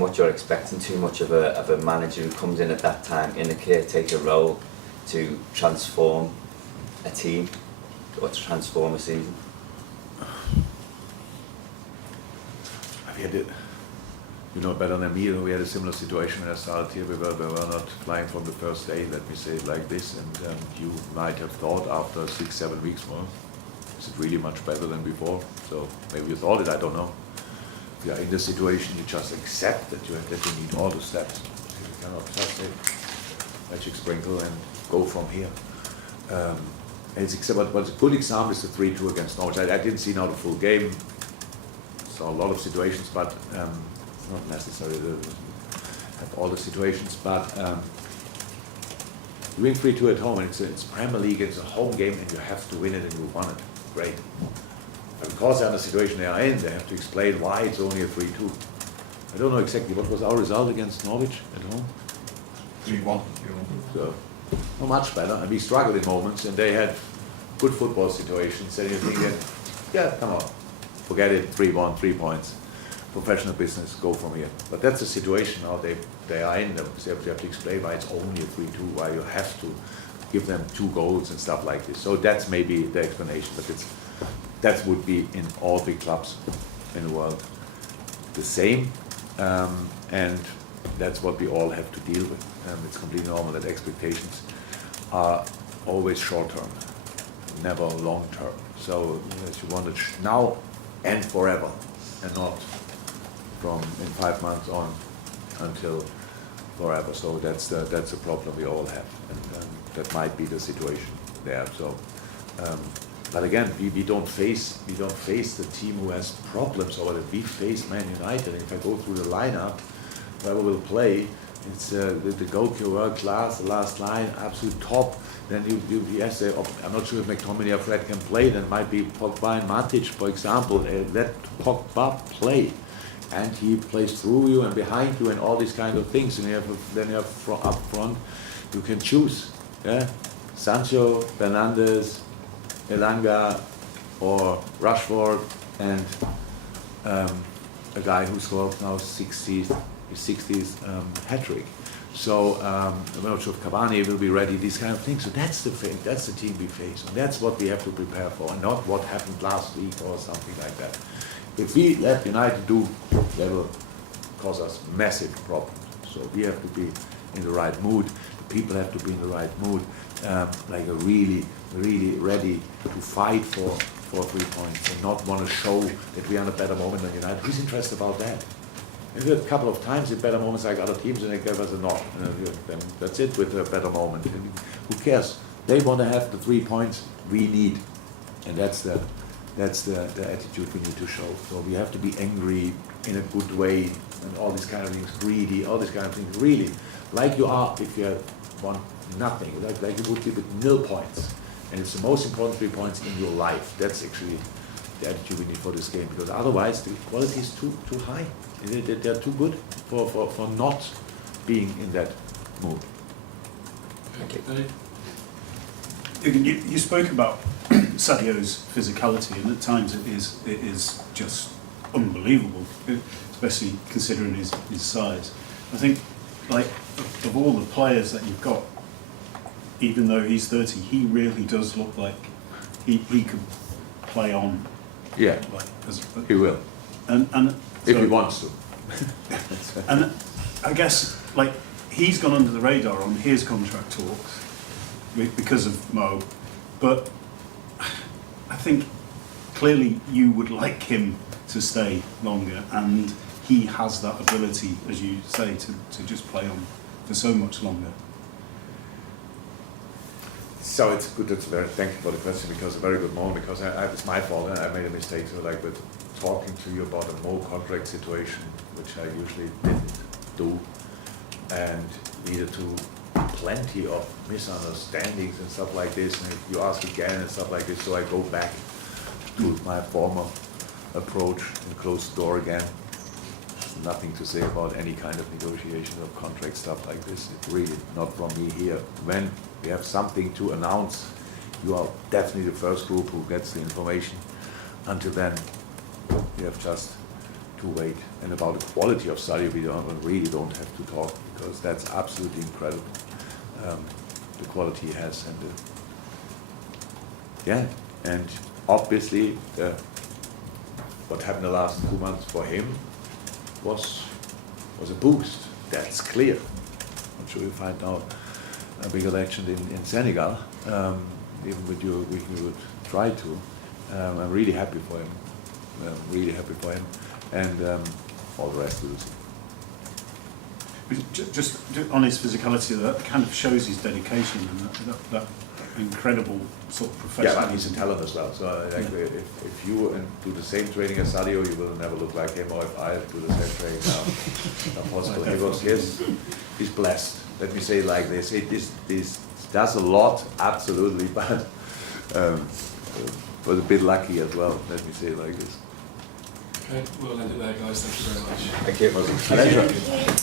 much or expecting too much of a manager who comes in at that time in a caretaker role to transform a team or to transform a season? We had it, you know better than me, we had a similar situation when I started here. We were not flying from the first day, let me say it like this, and you might have thought after 6-7 weeks, well, is it really much better than before? So maybe you thought it, I don't know. If you are in the situation, you just accept that you need all the steps. You cannot just say magic sprinkle and go from here. But a good example is the 3-2 against Norwich. I didn't see now the full game. Saw a lot of situations, but it's not necessary to have all the situations. But you win 3-2 at home, and it's Premier League, it's a home game, and you have to win it, and you won it. Great. But because they're in the situation they are in, they have to explain why it's only a 3-2. I don't know exactly what was our result against Norwich at home. 3-1. So, well, much better. And we struggled in moments, and they had good football situations. And you think that, yeah, come on, forget it, 3-1, 3 points. Professional business, go from here. But that's the situation now they are in. They have to explain why it's only a 3-2, why you have to give them 2 goals and stuff like this. So that's maybe the explanation, but that would be in all big clubs in the world the same, and that's what we all have to deal with. It's completely normal that expectations are always short-term, never long-term. So you want it now and forever, and not from in 5 months on until forever. So that's the problem we all have, and that might be the situation there. So. But again, we don't face the team who has problems over it. We face Man United. If I go through the lineup, whoever will play, it's the goalkeeper world class, the last line, absolute top. Then yes, I'm not sure if McTominay or Fred can play. Then might be Pogba and Matic, for example. Let Pogba play, and he plays through you and behind you and all these kind of things. And then you have up front, you can choose. Yeah, Sancho, Fernandes, Elanga or Rashford, and a guy who scored now his 60th hat-trick. So I'm not sure if Cavani will be ready, these kind of things. So that's the team we face, and that's what we have to prepare for, and not what happened last week or something like that. If we let United do, they will cause us massive problems. So we have to be in the right mood. The people have to be in the right mood, like a really ready to fight for 3 points and not want to show that we are in a better moment than United. Who's interested about that? We've had a couple of times in better moments like other teams, and they gave us a knock. That's it with a better moment. And who cares? They want to have the 3 points we need, and that's the attitude we need to show. So we have to be angry in a good way, and all these kind of things, greedy, all these kind of things, really, like you are if you want nothing, like you would be with 0 points. And it's the most important 3 points in your life. That's actually the attitude we need for this game, because otherwise the quality is too high. They're too good for not being in that mood. Okay. You spoke about Sadio's physicality, and at times it is just unbelievable, especially considering his size. I think, like, of all the players that you've got, even though he's 30, he really does look like he could play on. Yeah, like, he will. And if so, he wants to. And I guess, like, he's gone under the radar on his contract talks because of Mo, but I think clearly you would like him to stay longer, and he has that ability, as you say, to just play on for so much longer. So it's good. Thank you for the question, because a very good moment. Because it's my fault. I made a mistake. So, like, with talking to you about a Mo contract situation, which I usually didn't do, and needed to plenty of misunderstandings and stuff like this. And if you ask again and stuff like this, so I go back to my former approach and close the door again. Nothing to say about any kind of negotiation of contract stuff like this. It's really not from me here. When we have something to announce, you are definitely the first group who gets the information. Until then, you have just to wait. And about the quality of Sadio, we really don't have to talk, because that's absolutely incredible. The quality he has, and and obviously what happened the last 2 months for him was a boost. That's clear. I'm sure you find now a bigger legend in Senegal, even with you, we would try to. I'm really happy for him. Really happy for him, and all the rest we will see. Just on his physicality, that kind of shows his dedication and that incredible sort of professionalism. Yeah, but he's a talent as well. So if you do the same training as Sadio, you will never look like him. Or if I do the same training now, not possible. He's blessed. Let me say it like this. This does a lot, absolutely, but was a bit lucky as well. Let me say it like this. Okay, we'll end it there, guys. Thank you very much. Thank you. Pleasure.